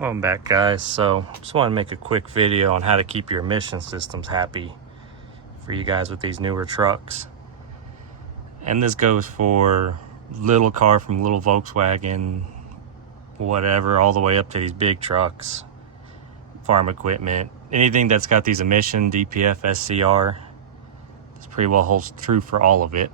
Welcome back, guys. So just want to make a quick video on how to keep your emission systems happy for you guys with these newer trucks. And this goes for little car from little Volkswagen, whatever, all the way up to these big trucks, farm equipment, anything that's got these emission DPF SCR. This pretty well holds true for all of it.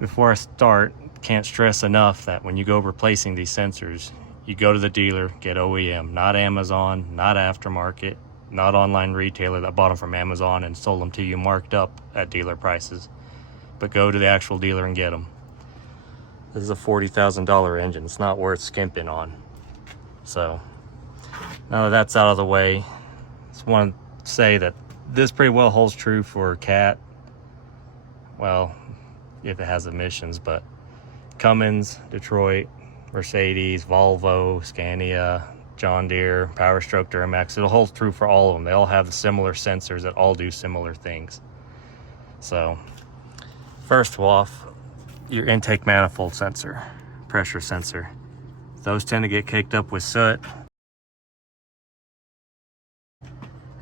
Before I start, can't stress enough that when you go replacing these sensors, you go to the dealer, get OEM, not Amazon, not aftermarket, not online retailer that bought them from Amazon and sold them to you marked up at dealer prices, but go to the actual dealer and get them. This is a $40,000 engine. It's not worth skimping on. So now that that's out of the way, I just want to say that this pretty well holds true for Cat. Well, if it has emissions, but Cummins, Detroit, Mercedes, Volvo, Scania, John Deere, Powerstroke, Duramax, it'll hold true for all of them. They all have similar sensors that all do similar things. So first off, your intake manifold sensor, pressure sensor. Those tend to get caked up with soot.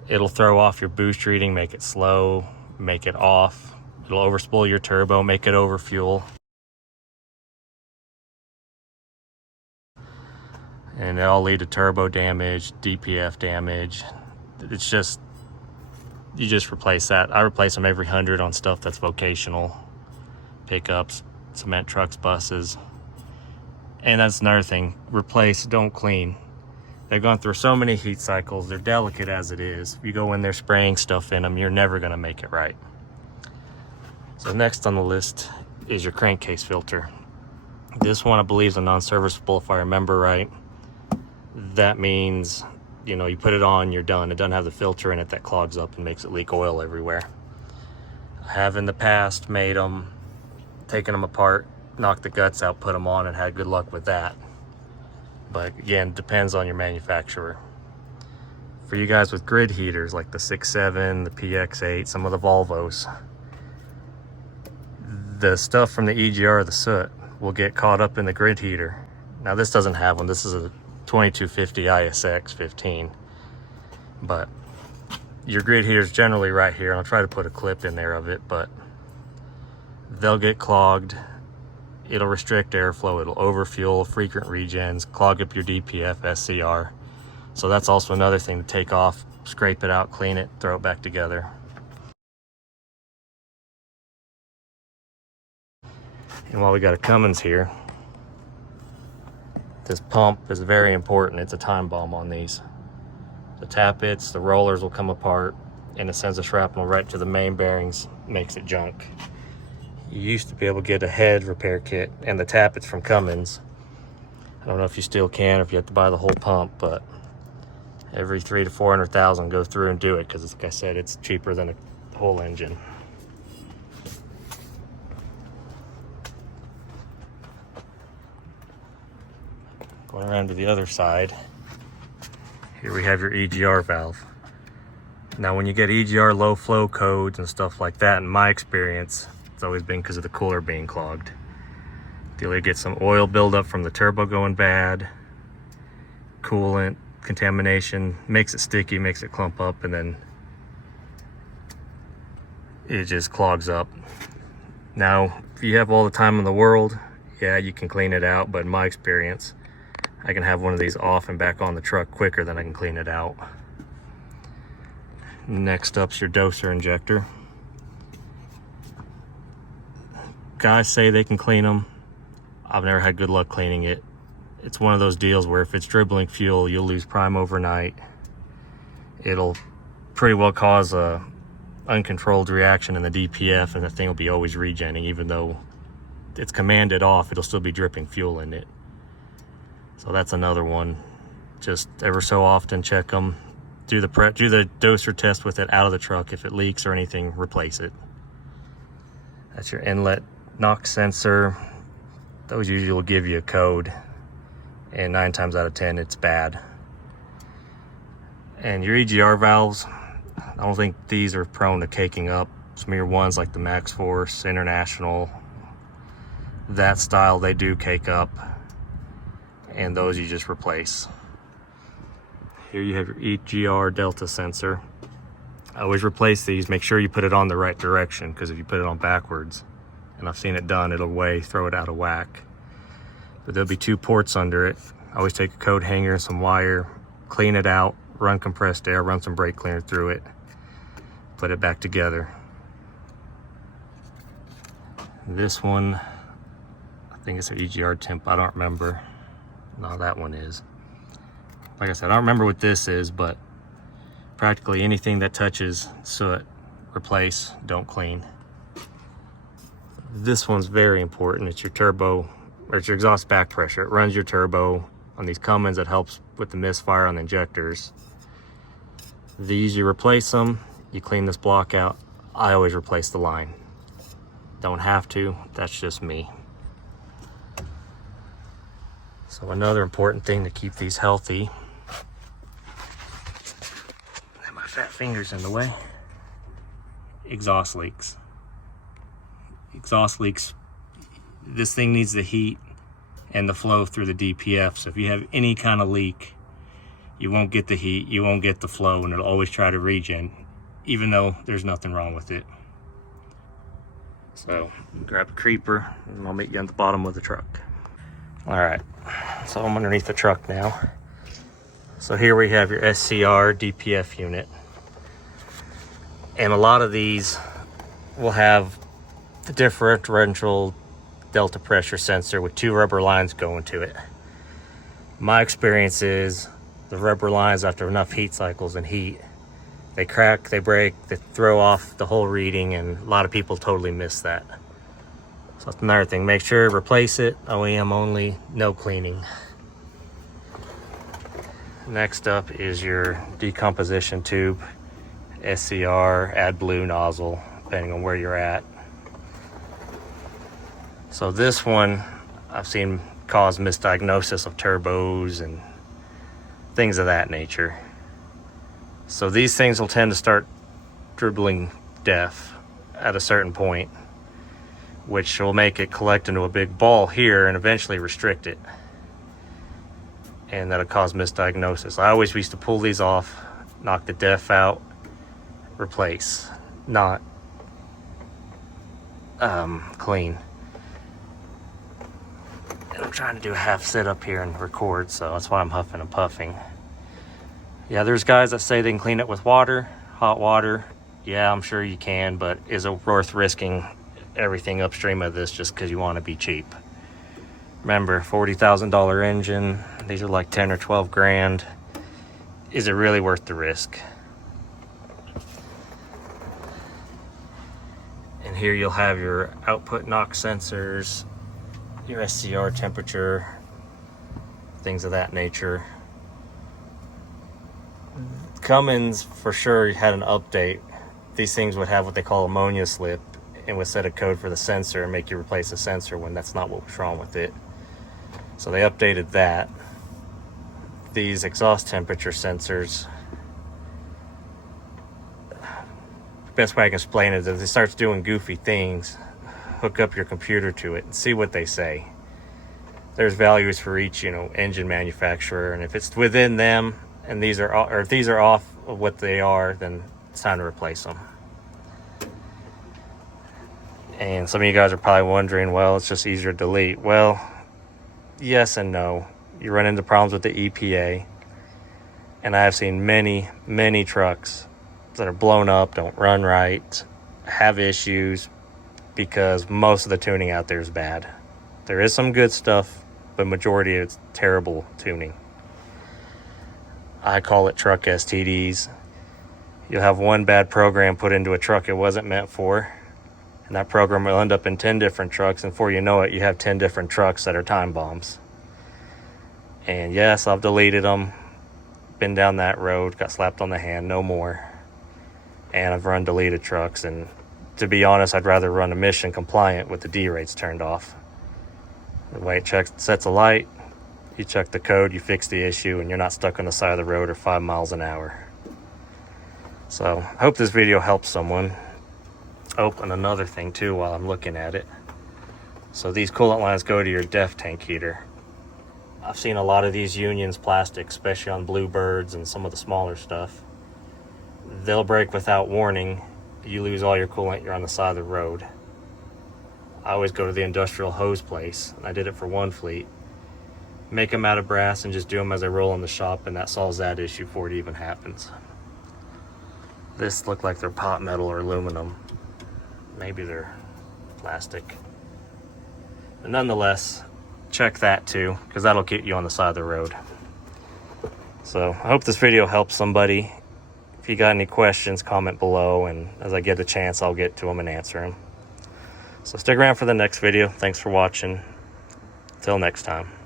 It'll throw off your boost reading, make it slow, make it off. It'll overspool your turbo, make it overfuel. And they all lead to turbo damage, DPF damage. It's just, you just replace that. I replace them every 100 on stuff that's vocational, pickups, cement trucks, buses. And that's another thing, replace, don't clean. They've gone through so many heat cycles, they're delicate as it is. You go in there spraying stuff in them, you're never gonna make it right. So next on the list is your crankcase filter. This one I believe is a non-serviceable if I remember right. That means, you know, you put it on, you're done. It doesn't have the filter in it that clogs up and makes it leak oil everywhere. I have in the past made them, taken them apart, knocked the guts out, put them on, and had good luck with that. But again, it depends on your manufacturer. For you guys with grid heaters like the 6.7, the PX8, some of the Volvos, the stuff from the EGR, the soot, will get caught up in the grid heater. Now this doesn't have one. This is a 2250 ISX 15, but your grid heater is generally right here, and I'll try to put a clip in there of it, but they'll get clogged. It'll restrict airflow, it'll overfuel, frequent regens, clog up your DPF SCR. So that's also another thing to take off, scrape it out, clean it, throw it back together. And while we got a Cummins here, this pump is very important. It's a time bomb on these. The tappets, the rollers will come apart, and it sends the shrapnel right to the main bearings, makes it junk. You used to be able to get a head repair kit and the tappets from Cummins. I don't know if you still can or if you have to buy the whole pump, but every 300,000 to 400,000 go through and do it, because like I said, it's cheaper than a whole engine. Going around to the other side, here we have your EGR valve. Now when you get EGR low flow codes and stuff like that, in my experience, it's always been because of the cooler being clogged. You'll get some oil buildup from the turbo going bad, coolant, contamination, makes it sticky, makes it clump up, and then it just clogs up. Now, if you have all the time in the world, yeah, you can clean it out, but in my experience, I can have one of these off and back on the truck quicker than I can clean it out. Next up's your doser injector. Guys say they can clean them. I've never had good luck cleaning it. It's one of those deals where if it's dribbling fuel, you'll lose prime overnight. It'll pretty well cause a uncontrolled reaction in the DPF, and the thing will be always regenning. Even though it's commanded off, it'll still be dripping fuel in it. So that's another one. Just ever so often check them. Do the doser test with it out of the truck. If it leaks or anything, replace it. That's your inlet knock sensor. Those usually will give you a code, and 9 times out of 10 it's bad. And your EGR valves, I don't think these are prone to caking up. Some of your ones like the Max Force, International, that style, they do cake up, and those you just replace. Here you have your EGR delta sensor. I always replace these. Make sure you put it on the right direction, because if you put it on backwards, and I've seen it done, it'll throw it out of whack. But there'll be 2 ports under it. I always take a coat hanger and some wire, clean it out, run compressed air, run some brake cleaner through it, put it back together. This one, I think it's an EGR temp, I don't remember. No, that one is. Like I said, I don't remember what this is, but practically anything that touches soot, replace, don't clean. This one's very important. It's your turbo, or it's your exhaust back pressure. It runs your turbo. On these Cummins, it helps with the misfire on the injectors. These, you replace them, you clean this block out. I always replace the line. Don't have to, that's just me. So another important thing to keep these healthy, and my fat finger's in the way, exhaust leaks. Exhaust leaks, this thing needs the heat and the flow through the DPF. So if you have any kind of leak, you won't get the heat, you won't get the flow, and it'll always try to regen, even though there's nothing wrong with it. So grab a creeper and I'll meet you at the bottom of the truck. All right, so I'm underneath the truck now. So here we have your SCR DPF unit. And a lot of these will have the differential delta pressure sensor with 2 rubber lines going to it. My experience is the rubber lines, after enough heat cycles and heat, they crack, they break, they throw off the whole reading, and a lot of people totally miss that. So that's another thing. Make sure to replace it, OEM only, no cleaning. Next up is your decomposition tube, SCR, AdBlue nozzle, depending on where you're at. So this one I've seen cause misdiagnosis of turbos and things of that nature. So these things will tend to start dribbling def at a certain point, which will make it collect into a big ball here and eventually restrict it. And that'll cause misdiagnosis. I always used to pull these off, knock the def out, replace, not clean. And I'm trying to do a half sit up here and record, so that's why I'm huffing and puffing. Yeah, there's guys that say they can clean it with water, hot water. Yeah, I'm sure you can, but is it worth risking everything upstream of this just because you want to be cheap? Remember, $40,000 engine. These are like 10 or 12 grand. Is it really worth the risk? And here you'll have your output knock sensors, your SCR temperature, things of that nature. Cummins for sure had an update. These things would have what they call ammonia slip and would set a code for the sensor and make you replace the sensor when that's not what was wrong with it. So they updated that. These exhaust temperature sensors, the best way I can explain it is if it starts doing goofy things, hook up your computer to it and see what they say. There's values for each, engine manufacturer, and if it's within them and these are, or if these are off of what they are, then it's time to replace them. And some of you guys are probably wondering, well, it's just easier to delete. Well, yes and no. You run into problems with the EPA, and I have seen many, many trucks that are blown up, don't run right, have issues, because most of the tuning out there is bad. There is some good stuff, but majority of it's terrible tuning. I call it truck STDs. You'll have one bad program put into a truck it wasn't meant for, and that program will end up in 10 different trucks, and before you know it, you have 10 different trucks that are time bombs. And yes, I've deleted them, been down that road, got slapped on the hand, no more. And I've run deleted trucks, and to be honest, I'd rather run a mission compliant with the D rates turned off. The way it sets a light, you check the code, you fix the issue, and you're not stuck on the side of the road or 5 miles an hour. So I hope this video helps someone. Oh, and another thing too while I'm looking at it. So these coolant lines go to your DEF tank heater. I've seen a lot of these unions plastic, especially on Bluebirds and some of the smaller stuff. They'll break without warning. You lose all your coolant, you're on the side of the road. I always go to the industrial hose place, and I did it for one fleet. Make them out of brass and just do them as I roll in the shop, and that solves that issue before it even happens. This looked like they're pot metal or aluminum. Maybe they're plastic. But nonetheless, check that too, because that'll get you on the side of the road. So I hope this video helps somebody. If you got any questions, comment below, and as I get a chance, I'll get to them and answer them. So stick around for the next video. Thanks for watching. Till next time.